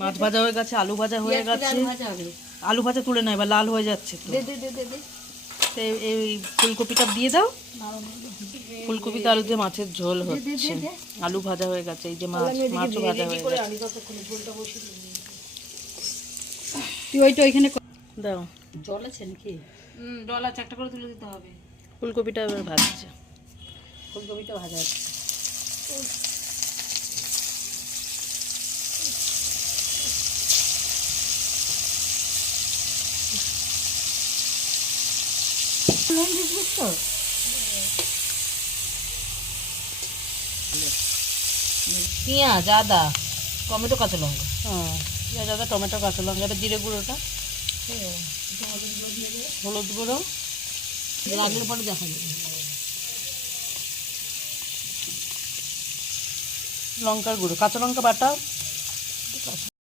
মাছ ভাজা হয়ে গেছে, আলু ভাজা হয়ে গেছে। আলু ভাজা তুলে না, এবার লাল হয়ে যাচ্ছে তো। এই ফুলকপিটা দিয়ে দাও। ফুলকপিতে আলু দিয়ে মাছের ঝোল হচ্ছে, আলু ভাজা হয়ে গেছে, এই যে মাছও ভাজা হয়ে গেছে। তুই ওইটা ওইখানে দাও। জল আছে নাকি? জল আছে, একটা করে তুলে দিতে হবে। ফুলকপিটা এবার ভাজছে, ফুলকপিটা ভাজা আছে। পেঁয়াজ, আদা, টমেটো, কাঁচা লঙ্কা। হ্যাঁ, পেঁয়াজ, আদা, টমেটো, কাঁচা লঙ্কা। এটা জিরে গুঁড়োটা, হলুদ গুঁড়ো লাগলে পরে দেখা যাবে। লঙ্কার গুঁড়ো, কাঁচা লঙ্কা বাটা।